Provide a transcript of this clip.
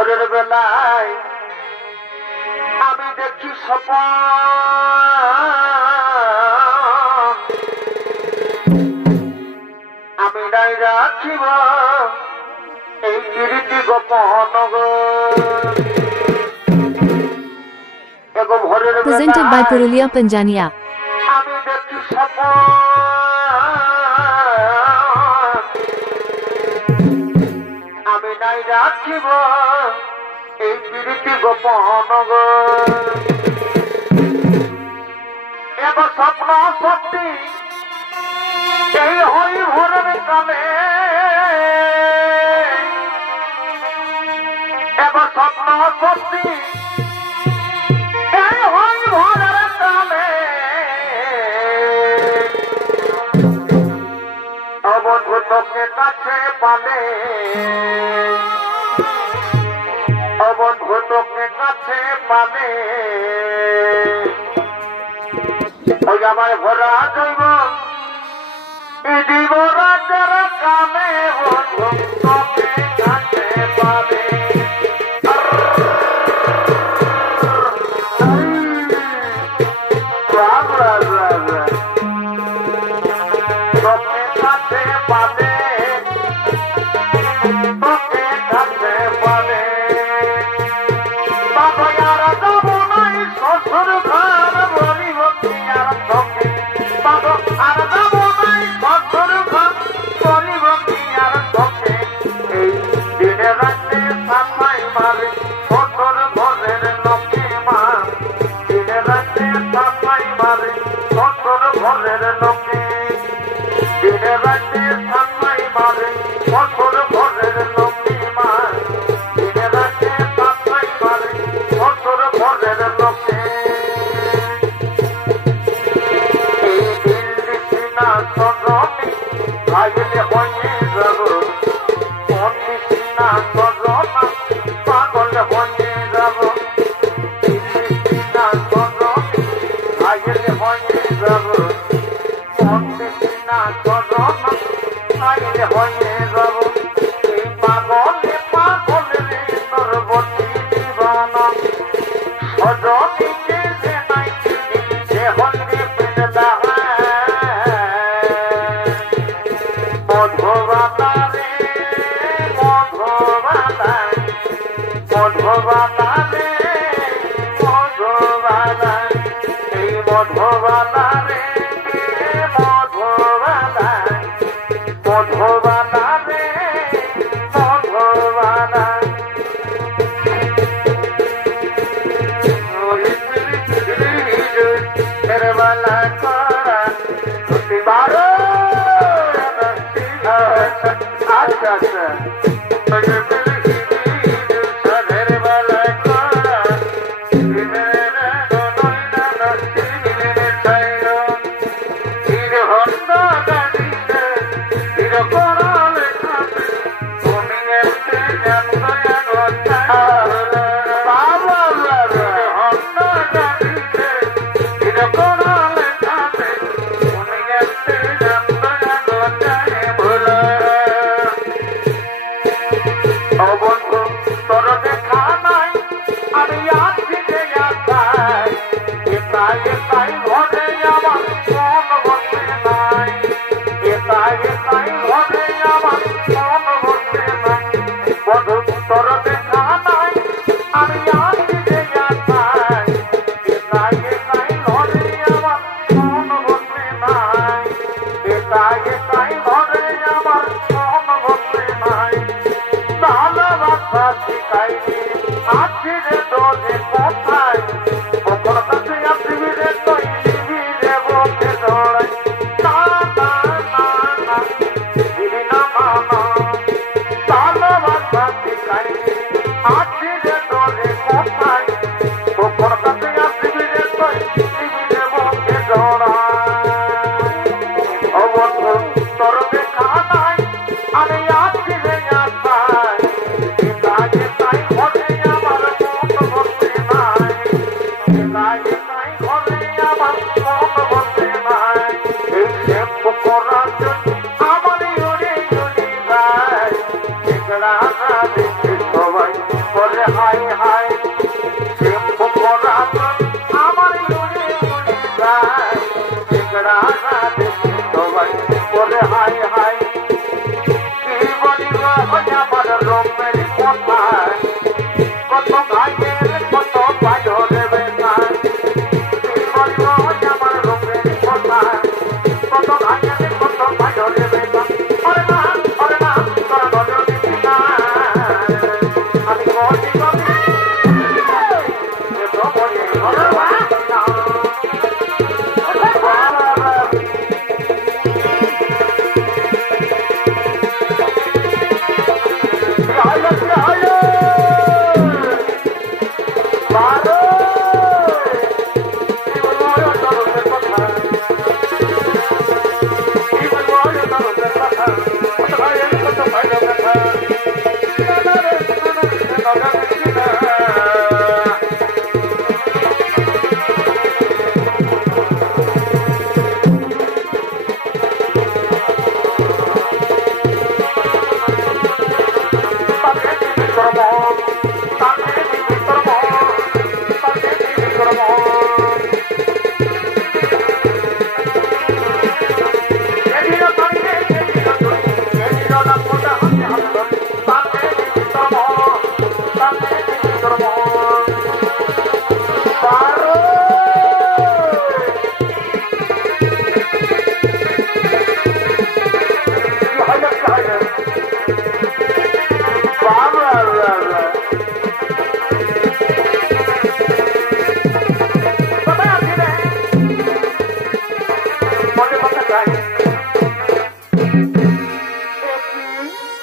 ভোরের বেলায় আমি দেখি স্বপ্ন আমি নাই রাখিব এই কীর্তি গোপন ভোরের Presented by Purulia Panjania. আমি দেখি স্বপ্ন আমি নাই রাখিব এই কীর্তি গোপন এবার স্বপ্ন সত্যি এই হই ভোরের কালে এবার স্বপ্ন সত্যি এই হই ভোরের কালে অবধূ তোকে কাছে পালে অবধূ তোকে কাছে পালে ওই আমার ভরা জৈব দিব রাজার কামে বন্ধু তোকে কাছে পালে তোকে কাছে পালে তোকে কাছে পালে বাবা আর যাব নাই শ্বশুর ঘর বলিব কি আর তোকে বাবা আর যাব নাই শ্বশুর ঘর বলিব কি আর তোকে এই দিনে রাতে সাফাই মারে শ্বশুর ঘরের লোকে মা দিনে রাতে সাফাই মারে শ্বশুর ঘরের লোকে দিনে রাতে সাফাই মারে শ্বশুর ঘরের লোকে মা দিনে রাতে সাফাই মারে শ্বশুর ঘরের লোকে এই দিন দিছি না সজনি ভাইলে হয়ে যাব মন দিছি না সজনা পাগল হয়ে যাব দিন দিছি না সজনি ভাইলে হয়ে যাব মন দিছি না সজনা ভাইলে হয়ে যাব এই পাগলে পাগল রে সর্বতি দিবানা সজনিকে যে নাই চিনি যে হলে পেদা মধুবালা রে মধুবালা মধুবালা রে মধুবালা এই মধুবালা রে মধুবালা মধুবালা রে মধুবালা বালা করা বারো আচ্ছা আচ্ছা I